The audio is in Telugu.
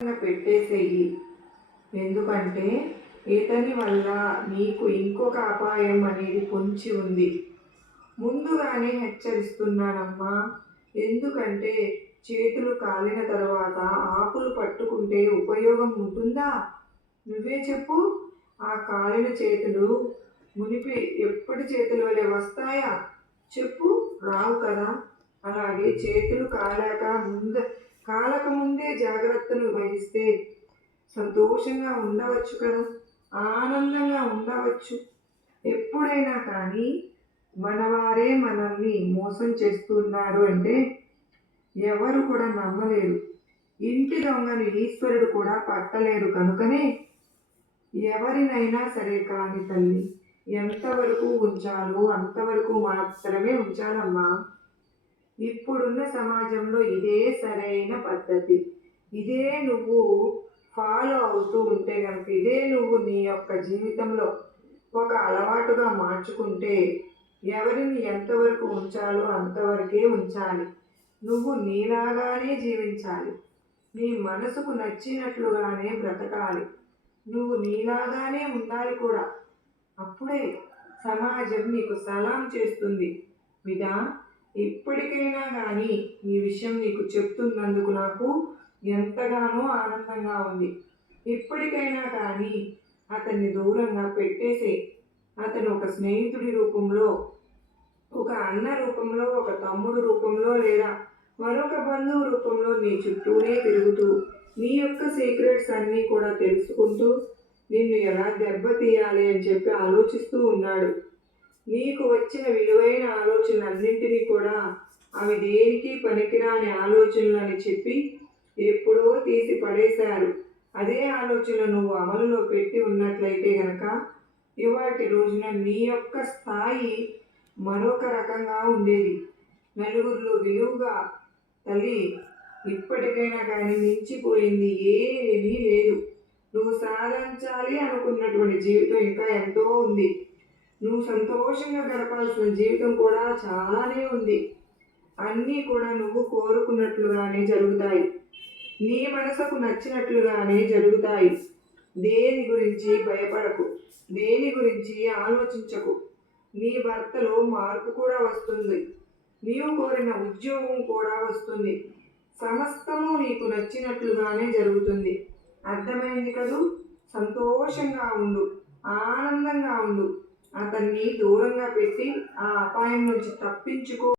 పెట్టేసేయి. ఎందుకంటే ఇతని వల్ల నీకు ఇంకొక అపాయం అనేది పొంచి ఉంది. ముందుగానే హెచ్చరిస్తున్నానమ్మా. ఎందుకంటే చేతులు కాలిన తర్వాత ఆకులు పట్టుకుంటే ఉపయోగం ఉంటుందా? నువ్వే చెప్పు. ఆ కాలిన చేతులు మునిపి ఎప్పటి చేతుల వలె వస్తాయా? చెప్పు, రావు కదా. అలాగే చేతులు కాలక ముందే జాగ్రత్తలు వహిస్తే సంతోషంగా ఉండవచ్చు కదా, ఆనందంగా ఉండవచ్చు. ఎప్పుడైనా కానీ మనవారే మనల్ని మోసం చేస్తున్నారు అంటే ఎవరు కూడా నమ్మలేరు. ఇంటి దొంగను ఈశ్వరుడు కూడా పట్టలేరు. కనుకనే ఎవరినైనా సరే కాని తల్లి, ఎంతవరకు ఉంచాలో అంతవరకు మాత్రమే ఉంచాలమ్మా. ఇప్పుడున్న సమాజంలో ఇదే సరైన పద్ధతి. ఇదే నువ్వు ఫాలో అవుతూ ఉంటే కనుక, ఇదే నువ్వు నీ యొక్క జీవితంలో ఒక అలవాటుగా మార్చుకుంటే ఎవరిని ఎంతవరకు ఉంచాలో అంతవరకే ఉంచాలి. నువ్వు నీలాగానే జీవించాలి. నీ మనసుకు నచ్చినట్లుగానే బ్రతకాలి. నువ్వు నీలాగానే ఉండాలి కూడా. అప్పుడే సమాజం నీకు సలాం చేస్తుంది. బిడ్డా, ఇప్పటికైనా కానీ ఈ విషయం నీకు చెప్తున్నందుకు నాకు ఎంతగానో ఆనందంగా ఉంది. ఇప్పటికైనా కానీ అతన్ని దూరంగా పెట్టేసే. అతను ఒక స్నేహితుడి రూపంలో, ఒక అన్న రూపంలో, ఒక తమ్ముడు రూపంలో, లేదా మరొక బంధువు రూపంలో నీ చుట్టూనే తిరుగుతూ నీ యొక్క సీక్రెట్స్ అన్నీ కూడా తెలుసుకుంటూ నిన్ను ఎలా దెబ్బతీయాలి అని చెప్పి ఆలోచిస్తూ ఉన్నాడు. నీకు వచ్చిన విలువైన ఆలోచనలన్నింటినీ కూడా అవి దేనికి పనికిరాని ఆలోచనలని చెప్పి ఎప్పుడో తీసి పడేశారు. అదే ఆలోచన నువ్వు అమలులో పెట్టి ఉన్నట్లయితే గనక ఇవాటి రోజున నీ యొక్క స్థాయి మరొక రకంగా ఉండేది. నలుగురిలో విలువగా తల్లి, ఇప్పటికైనా కానీ మించిపోయింది ఏమీ లేదు. నువ్వు సాధించాలి అనుకున్నటువంటి జీవితం ఇంకా ఎంతో ఉంది. నువ్వు సంతోషంగా గడపాల్సిన జీవితం కూడా చాలానే ఉంది. అన్నీ కూడా నువ్వు కోరుకున్నట్లుగానే జరుగుతాయి. నీ మనసుకు నచ్చినట్లుగానే జరుగుతాయి. దేని గురించి భయపడకు, దేని గురించి ఆలోచించకు. నీ భర్తలో మార్పు కూడా వస్తుంది. నీవు కోరిన ఉద్యోగం కూడా వస్తుంది. సమస్తము నీకు నచ్చినట్లుగానే జరుగుతుంది. అర్థమైంది కదూ? సంతోషంగా ఉండు, ఆనందంగా ఉండు. అతన్ని దూరంగా పెట్టి ఆ అపాయం నుంచి తప్పించుకో.